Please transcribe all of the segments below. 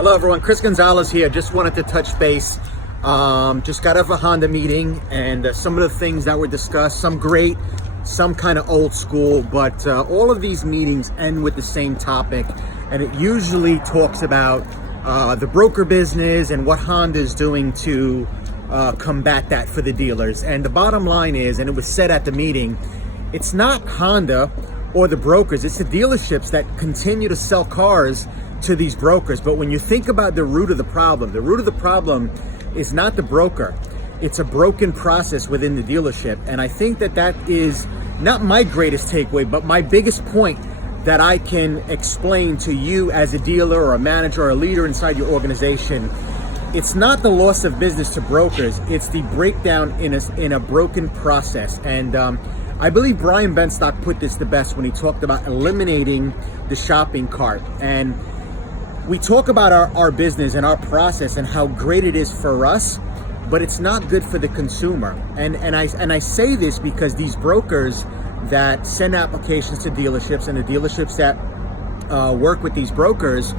Hello everyone, Chris Gonzalez here. Just wanted to touch base. Just got out of a Honda meeting, and some of the things that were discussed, some great, some kind of old school, but all of these meetings end with the same topic, and it usually talks about the broker business and what Honda is doing to combat that for the dealers. And the bottom line is, and it was said at the meeting, it's not Honda or the brokers, it's the dealerships that continue to sell cars to these brokers. But when you think about the root of the problem is not the broker. It's a broken process within the dealership. And I think that that is not my greatest takeaway, but my biggest point that I can explain to you as a dealer or a manager or a leader inside your organization. It's not the loss of business to brokers, it's the breakdown in a broken process. And I believe Brian Benstock put this the best when he talked about eliminating the shopping cart. And we talk about our business and our process and how great it is for us, but it's not good for the consumer. And I say this because these brokers that send applications to dealerships and the dealerships that work with these brokers,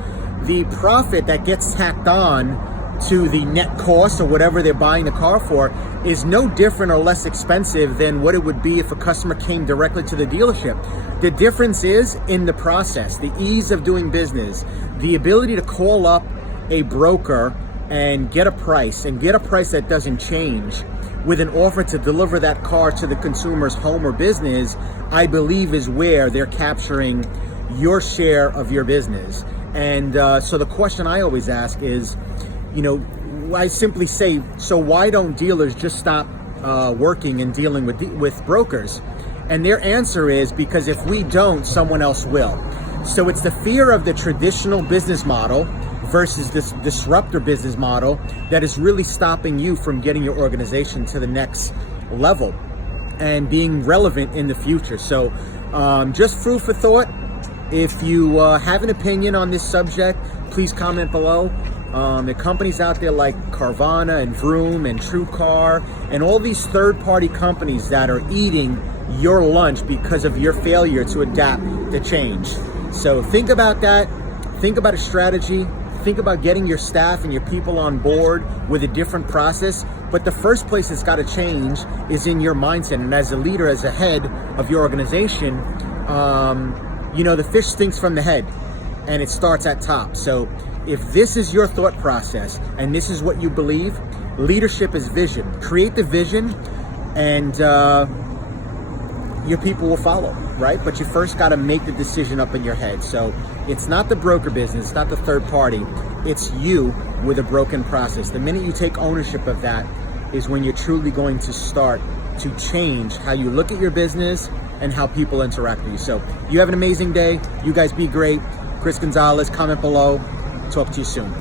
the profit that gets tacked on to the net cost or whatever they're buying the car for is no different or less expensive than what it would be if a customer came directly to the dealership. The difference is in the process, the ease of doing business, the ability to call up a broker and get a price that doesn't change with an offer to deliver that car to the consumer's home or business, I believe is where they're capturing your share of your business. And so the question I always ask is, I simply say, so why don't dealers just stop working and dealing with brokers? And their answer is, because if we don't, someone else will. So it's the fear of the traditional business model versus this disruptor business model that is really stopping you from getting your organization to the next level and being relevant in the future. So just food for thought. If you have an opinion on this subject, please comment below. The companies out there like Carvana and Vroom and TrueCar and all these third-party companies that are eating your lunch because of your failure to adapt to change. So think about that. Think about a strategy. Think about getting your staff and your people on board with a different process. But the first place it's got to change is in your mindset. And as a leader, as a head of your organization, the fish stinks from the head and it starts at top. So if this is your thought process and this is what you believe, leadership is vision. Create the vision and your people will follow, right? But you first got to make the decision up in your head. So it's not the broker business, it's not the third party, it's you with a broken process. The minute you take ownership of that is when you're truly going to start to change how you look at your business and how people interact with you. So you have an amazing day. You guys be great. Chris Gonzalez, comment below. Talk to you soon.